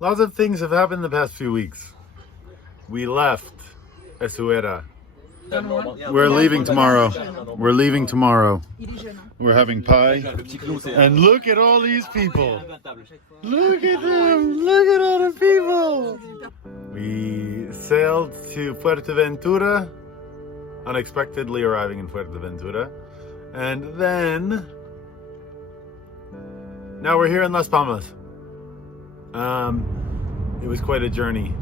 Lots of things have happened the past few weeks. We left Essaouira. We're leaving tomorrow. We're leaving tomorrow. We're having pie. And look at all these people. Look at them. Look at all the people. We sailed to Fuerteventura, unexpectedly arriving in Fuerteventura. And then now we're here in Las Palmas. It was quite a journey.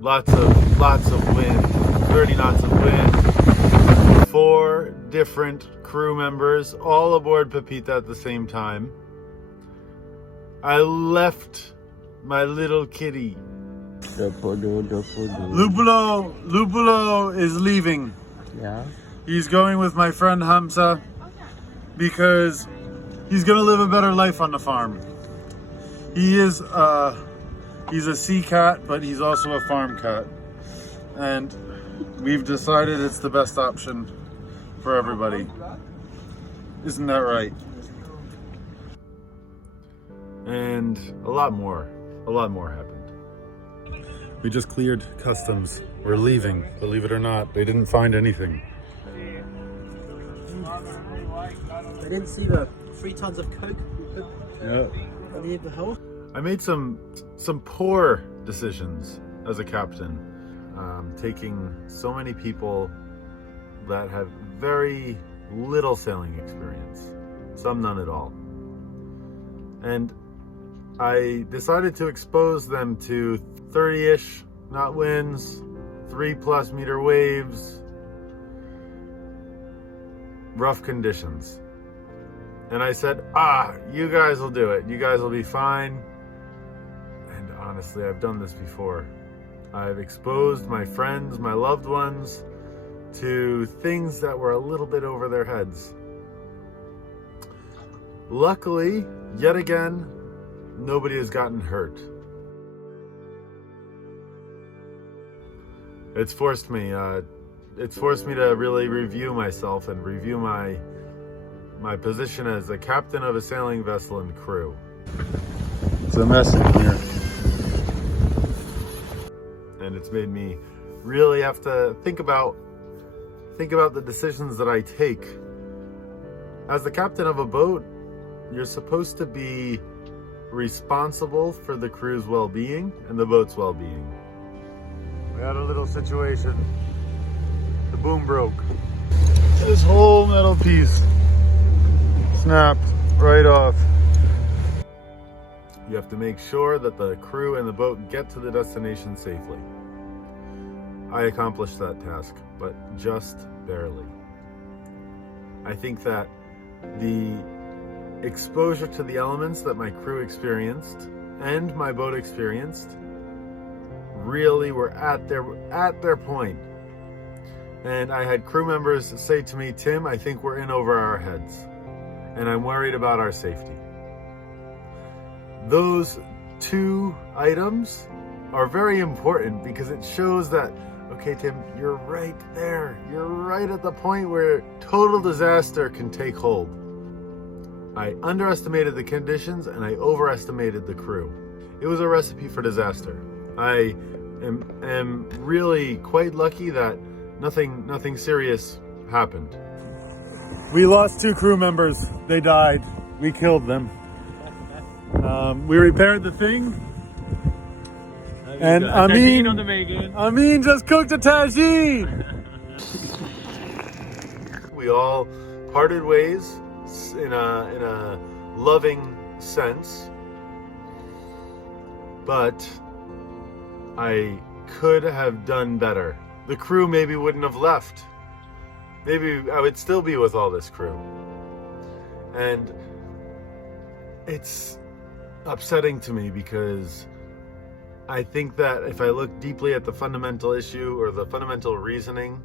Lots of wind, 30 knots of wind, 4 different crew members, all aboard Pepita at the same time. I left my little kitty. Lupulo is leaving. Yeah. He's going with my friend Hamza because he's gonna live a better life on the farm. He's a sea cat, but he's also a farm cat. And we've decided it's the best option for everybody. Isn't that right? And a lot more happened. We just cleared customs. We're leaving, believe it or not. They didn't find anything. They didn't see the 3 tons of coke. Yeah. Leave the hole. I made some poor decisions as a captain, taking so many people that have very little sailing experience, some none at all. And I decided to expose them to 30-ish knot winds, 3+ meter waves, rough conditions. And I said, you guys will do it. You guys will be fine. And honestly, I've done this before. I've exposed my friends, my loved ones, to things that were a little bit over their heads. Luckily, yet again, nobody has gotten hurt. It's forced me to really review myself and review my position as a captain of a sailing vessel and crew. It's a mess in here. And it's made me really have to think about the decisions that I take. As the captain of a boat, you're supposed to be responsible for the crew's well-being and the boat's well-being. We had a little situation. The boom broke. This whole metal piece snapped right off. You have to make sure that the crew and the boat get to the destination safely. I accomplished that task, but just barely. I think that the exposure to the elements that my crew experienced and my boat experienced really were at their point. And I had crew members say to me, "Tim, I think we're in over our heads, and I'm worried about our safety." Those 2 items are very important because it shows that, okay, Tim, you're right there. You're right at the point where total disaster can take hold. I underestimated the conditions and I overestimated the crew. It was a recipe for disaster. I am really quite lucky that nothing serious happened. We lost 2 crew members. They died. We killed them. We repaired the thing. And Amin just cooked a tagine. We all parted ways in a loving sense, but I could have done better. The crew maybe wouldn't have left. Maybe I would still be with all this crew. And it's upsetting to me because I think that if I look deeply at the fundamental issue or the fundamental reasoning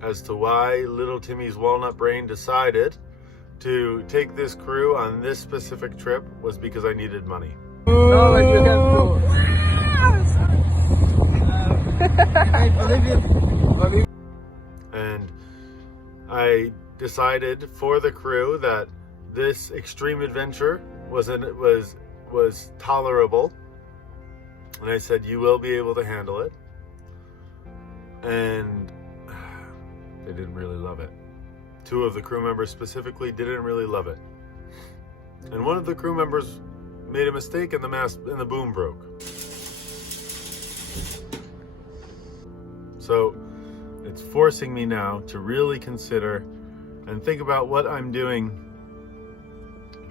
as to why little Timmy's walnut brain decided to take this crew on this specific trip was because I needed money. And I decided for the crew that this extreme adventure was tolerable And I said, you will be able to handle it. And they didn't really love it. 2 of the crew members specifically didn't really love it. And one of the crew members made a mistake and the boom broke. So it's forcing me now to really consider and think about what I'm doing,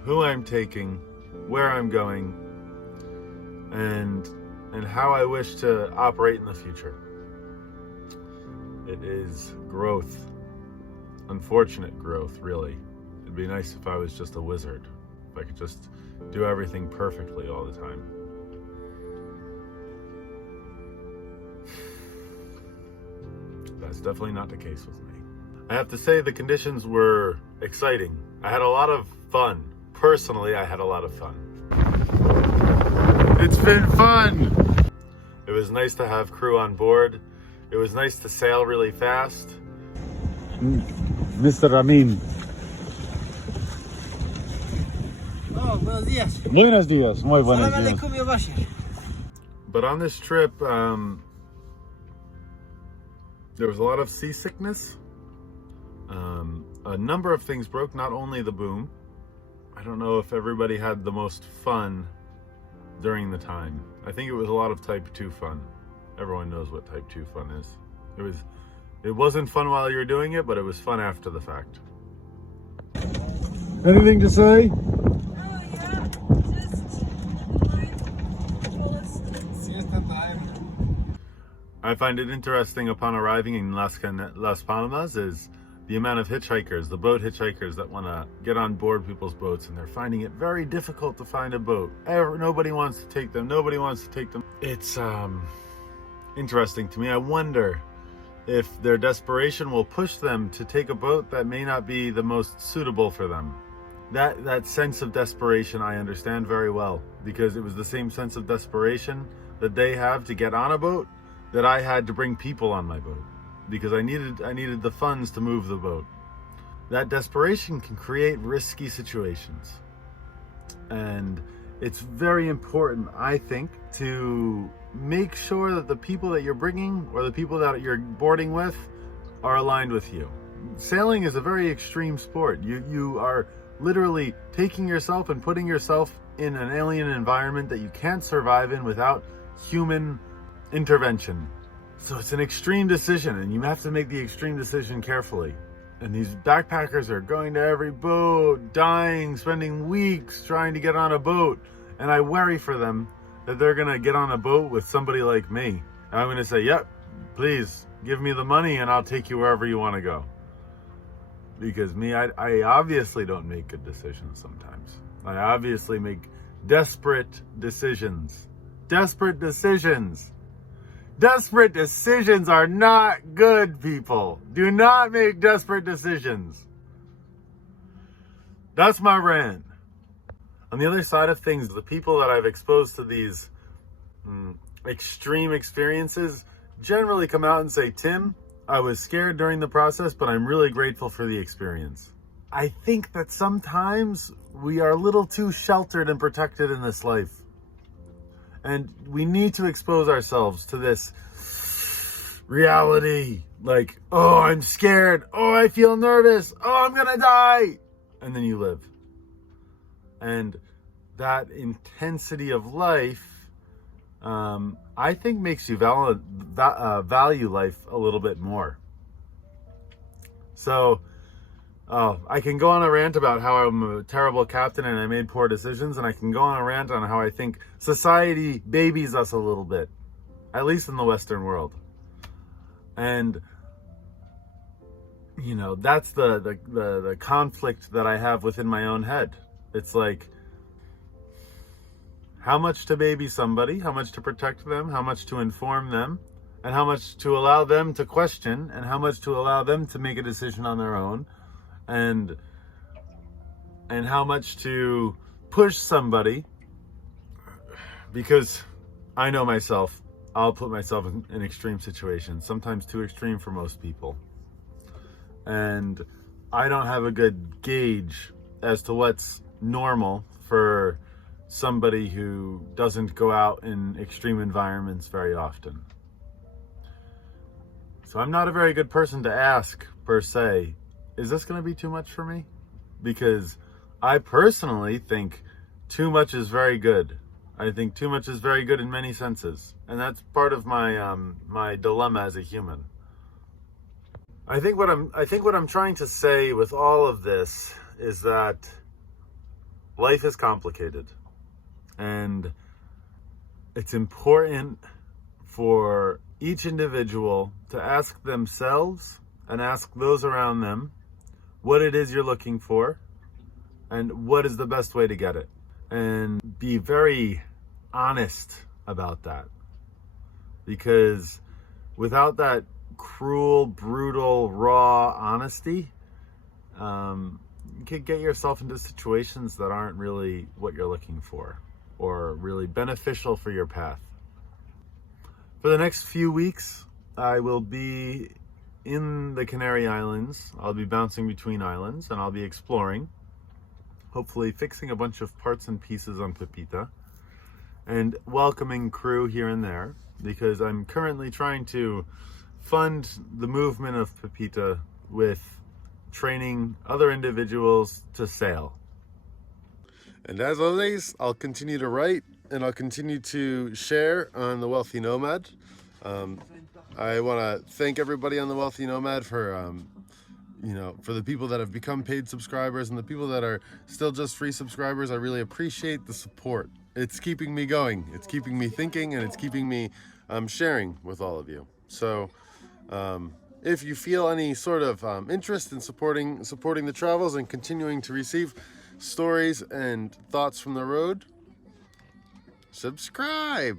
who I'm taking, where I'm going, and how I wish to operate in the future. It is growth. Unfortunate growth, really. It'd be nice if I was just a wizard. If I could just do everything perfectly all the time. That's definitely not the case with me. I have to say the conditions were exciting. I had a lot of fun. Personally, I had a lot of fun. It's been fun! It was nice to have crew on board. It was nice to sail really fast. Mr. Ramin. Oh, buenos días. Buenos días. Muy buenos Salam días. alaikum ya Bashir. But on this trip, there was a lot of seasickness. A number of things broke, not only the boom. I don't know if everybody had the most fun during the time. I think it was a lot of type 2 fun. Everyone knows what type 2 fun is. It wasn't fun while you were doing it, but it was fun after the fact. Anything to say? Oh yeah, just I find it interesting upon arriving in Las Palmas is the amount of hitchhikers, the boat hitchhikers that want to get on board people's boats, and they're finding it very difficult to find a boat. Nobody wants to take them. Nobody wants to take them. It's interesting to me. I wonder if their desperation will push them to take a boat that may not be the most suitable for them. That sense of desperation I understand very well, because it was the same sense of desperation that they have to get on a boat that I had to bring people on my boat, because I needed the funds to move the boat. That desperation can create risky situations. And it's very important, I think, to make sure that the people that you're bringing or the people that you're boarding with are aligned with you. Sailing is a very extreme sport. You are literally taking yourself and putting yourself in an alien environment that you can't survive in without human intervention. So it's an extreme decision, and you have to make the extreme decision carefully. And these backpackers are going to every boat, dying, spending weeks trying to get on a boat. And I worry for them that they're gonna get on a boat with somebody like me. And I'm gonna say, yep, please give me the money and I'll take you wherever you wanna go. Because I obviously don't make good decisions sometimes. I obviously make desperate decisions. Desperate decisions. Desperate decisions are not good, people. Do not make desperate decisions. That's my rant. On the other side of things, the people that I've exposed to these extreme experiences generally come out and say, Tim, I was scared during the process, but I'm really grateful for the experience. I think that sometimes we are a little too sheltered and protected in this life. And we need to expose ourselves to this reality. Like, oh, I'm scared. Oh, I feel nervous. Oh, I'm gonna die. And then you live. And that intensity of life, I think makes you value life a little bit more. So, I can go on a rant about how I'm a terrible captain and I made poor decisions, and I can go on a rant on how I think society babies us a little bit, at least in the Western world. And, you know, that's the conflict that I have within my own head. It's like, how much to baby somebody, how much to protect them, how much to inform them, and how much to allow them to question, and how much to allow them to make a decision on their own, and how much to push somebody, because I know myself, I'll put myself in extreme situations, sometimes too extreme for most people. And I don't have a good gauge as to what's normal for somebody who doesn't go out in extreme environments very often. So I'm not a very good person to ask, per se, is this going to be too much for me? Because I personally think too much is very good. I think too much is very good in many senses. And that's part of my my dilemma as a human. I think what I'm trying to say with all of this is that life is complicated. And it's important for each individual to ask themselves and ask those around them what it is you're looking for and what is the best way to get it. And be very honest about that. Because without that cruel, brutal, raw honesty, you could get yourself into situations that aren't really what you're looking for or really beneficial for your path. For the next few weeks, I will be in the Canary Islands. I'll be bouncing between islands and I'll be exploring, hopefully fixing a bunch of parts and pieces on Pepita and welcoming crew here and there, because I'm currently trying to fund the movement of Pepita with training other individuals to sail. And as always, I'll continue to write and I'll continue to share on The Wealthy Nomad. I want to thank everybody on The Wealthy Nomad for, for the people that have become paid subscribers and the people that are still just free subscribers. I really appreciate the support. It's keeping me going. It's keeping me thinking, and it's keeping me sharing with all of you. So if you feel any sort of interest in supporting the travels and continuing to receive stories and thoughts from the road, subscribe.